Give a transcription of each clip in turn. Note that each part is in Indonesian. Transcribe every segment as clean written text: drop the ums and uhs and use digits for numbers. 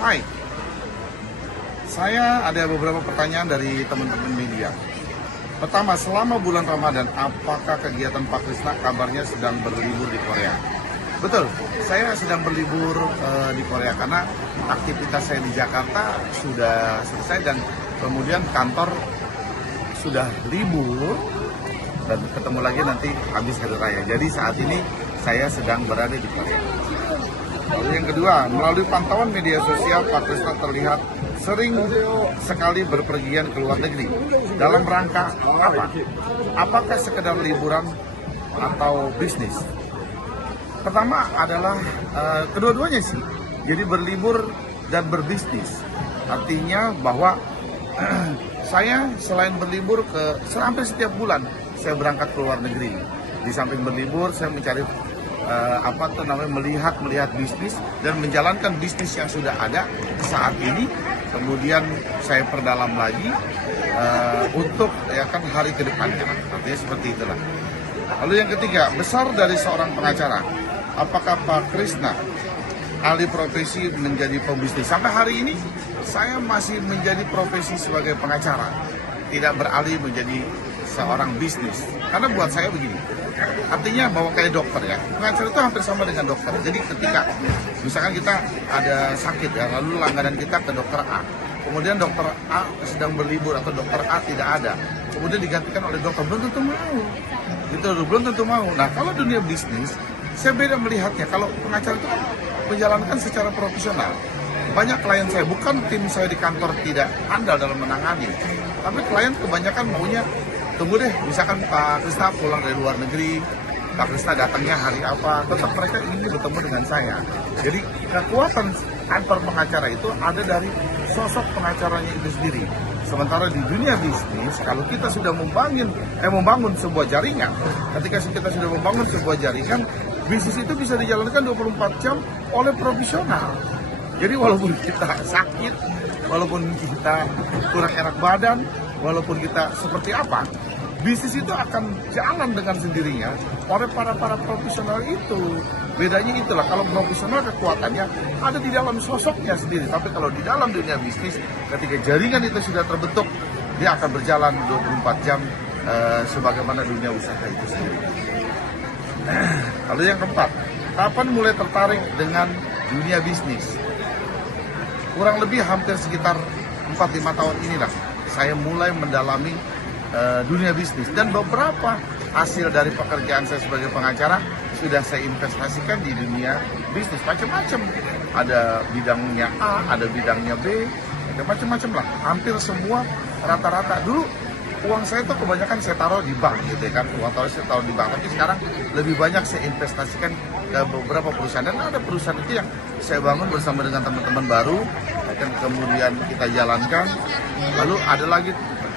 Hai, saya ada beberapa pertanyaan dari teman-teman media. Pertama, selama bulan Ramadan, apakah kegiatan Pak Krisna kabarnya sedang berlibur di Korea? Betul, saya sedang berlibur di Korea karena aktivitas saya di Jakarta sudah selesai dan kemudian kantor sudah libur dan ketemu lagi nanti habis hari raya. Jadi saat ini saya sedang berada di Korea. Lalu yang kedua, melalui pantauan media sosial, Pak Krisna terlihat sering sekali berpergian ke luar negeri. Dalam rangka apa? Apakah sekedar liburan atau bisnis? Pertama adalah kedua-duanya sih. Jadi berlibur dan berbisnis. Artinya bahwa saya selain berlibur hampir setiap bulan saya berangkat ke luar negeri. Di samping berlibur, saya mencari melihat bisnis dan menjalankan bisnis yang sudah ada saat ini. Kemudian saya perdalam lagi untuk hari ke depannya. Artinya seperti itulah. Lalu yang ketiga, besar dari seorang pengacara. Apakah Pak Krisna alih profesi menjadi pembisnis? Sampai hari ini saya masih menjadi profesi sebagai pengacara, tidak beralih menjadi seorang bisnis. Karena buat saya begini, artinya bahwa kayak dokter ya, pengacara itu hampir sama dengan dokter. Jadi ketika misalkan kita ada sakit ya, lalu langganan kita ke dokter A, kemudian dokter A sedang berlibur atau dokter A tidak ada, kemudian digantikan oleh dokter, belum tentu mau. Gitu, belum tentu mau. Nah, kalau dunia bisnis, saya beda melihatnya. Kalau pengacara itu kan menjalankan secara profesional. Banyak klien saya, bukan tim saya di kantor tidak andal dalam menangani, tapi klien kebanyakan maunya, tunggu deh, misalkan Pak Krisna pulang dari luar negeri, Pak Krisna datangnya hari apa, tetap mereka ingin bertemu dengan saya. Jadi kekuatan kantor pengacara itu ada dari sosok pengacaranya itu sendiri. Sementara di dunia bisnis, kalau kita sudah membangun sebuah jaringan, ketika kita sudah membangun sebuah jaringan, bisnis itu bisa dijalankan 24 jam oleh profesional. Jadi walaupun kita sakit, walaupun kita kurang enak badan, walaupun kita seperti apa, bisnis itu akan jalan dengan sendirinya oleh para profesional itu. Bedanya itulah, kalau profesional kekuatannya ada di dalam sosoknya sendiri. Tapi kalau di dalam dunia bisnis, ketika jaringan itu sudah terbentuk, dia akan berjalan 24 jam sebagaimana dunia usaha itu sendiri. Lalu yang keempat, kapan mulai tertarik dengan dunia bisnis? Kurang lebih hampir sekitar 4-5 tahun inilah saya mulai mendalami dunia bisnis, dan beberapa hasil dari pekerjaan saya sebagai pengacara sudah saya investasikan di dunia bisnis macam-macam. Ada bidangnya A, ada bidangnya B, ada macam-macam lah. Hampir semua rata-rata. Dulu uang saya itu kebanyakan saya taruh di bank gitu ya kan, uang saya taruh di bank. Tapi sekarang lebih banyak saya investasikan ke beberapa perusahaan, dan ada perusahaan itu yang saya bangun bersama dengan teman-teman baru, dan kemudian kita jalankan. Lalu ada lagi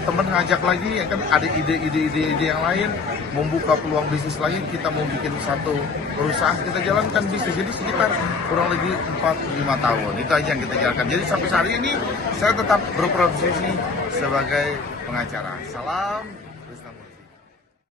teman ngajak lagi ya kan, ada ide yang lain, membuka peluang bisnis lagi, kita mau bikin satu perusahaan, kita jalankan bisnis. Jadi sekitar kurang lebih 4-5 tahun itu aja yang kita jalankan. Jadi sampai hari ini saya tetap berprofesi sebagai pengacara. Salam